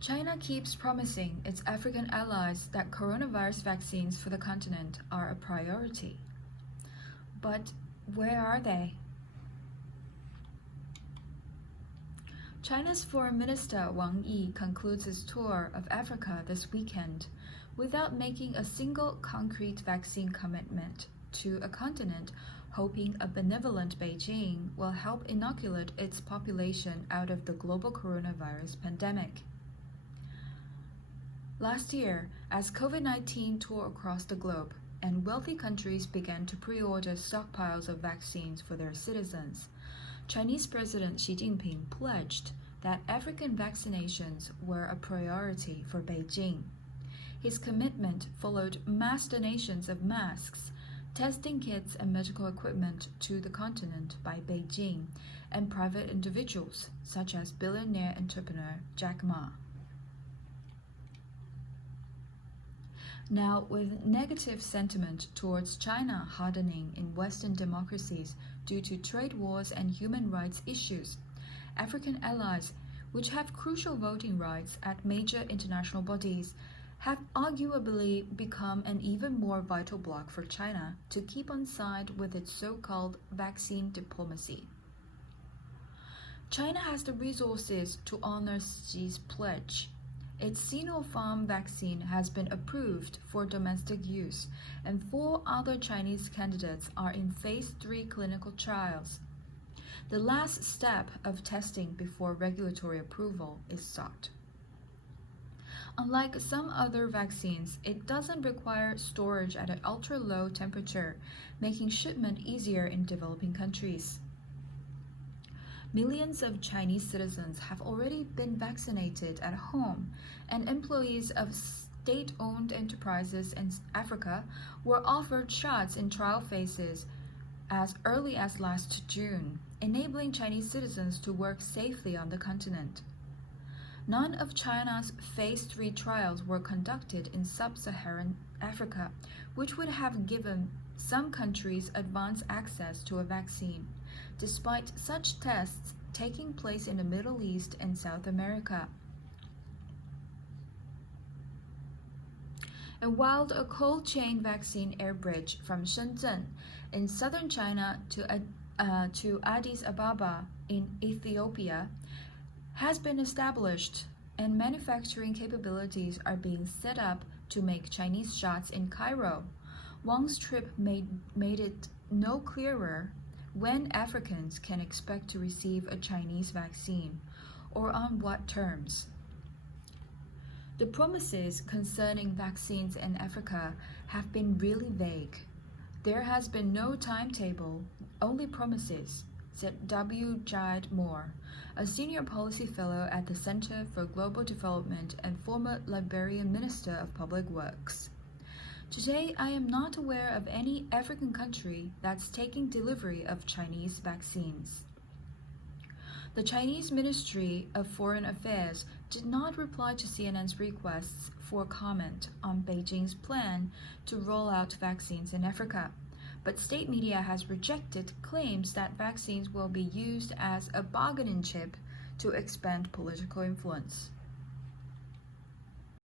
China keeps promising its African allies that coronavirus vaccines for the continent are a priority. But where are they? China's Foreign Minister Wang Yi concludes his tour of Africa this weekend without making a single concrete vaccine commitment to a continent, hoping a benevolent Beijing will help inoculate its population out of the global coronavirus pandemic. Last year, as COVID-19 tore across the globe and wealthy countries began to pre-order stockpiles of vaccines for their citizens, Chinese President Xi Jinping pledged that African vaccinations were a priority for Beijing. His commitment followed mass donations of masks, testing kits and medical equipment to the continent by Beijing and private individuals such as billionaire entrepreneur Jack Ma. Now, with negative sentiment towards China hardening in Western democracies due to trade wars and human rights issues, African allies, which have crucial voting rights at major international bodies, have arguably become an even more vital bloc for China to keep on side with its so-called vaccine diplomacy. China has the resources to honor Xi's pledge. Its Sinopharm vaccine has been approved for domestic use, and 4 other Chinese candidates are in phase 3 clinical trials. The last step of testing before regulatory approval is sought. Unlike some other vaccines, it doesn't require storage at an ultra-low temperature, making shipment easier in developing countries. Millions of Chinese citizens have already been vaccinated at home, and employees of state-owned enterprises in Africa were offered shots in trial phases as early as last June, enabling Chinese citizens to work safely on the continent. None of China's phase 3 trials were conducted in sub-Saharan Africa, which would have given some countries advanced access to a vaccine, despite such tests taking place in the Middle East and South America. And while a cold chain vaccine air bridge from Shenzhen in southern China to Addis Ababa in Ethiopia has been established, and manufacturing capabilities are being set up to make Chinese shots in Cairo, Wang's trip made it no clearer when Africans can expect to receive a Chinese vaccine, or on what terms. The promises concerning vaccines in Africa have been really vague. There has been no timetable, only promises, said W. Jide Moore, a senior policy fellow at the Center for Global Development and former Liberian Minister of Public Works. Today, I am not aware of any African country that's taking delivery of Chinese vaccines. The Chinese Ministry of Foreign Affairs did not reply to CNN's requests for comment on Beijing's plan to roll out vaccines in Africa, but state media has rejected claims that vaccines will be used as a bargaining chip to expand political influence.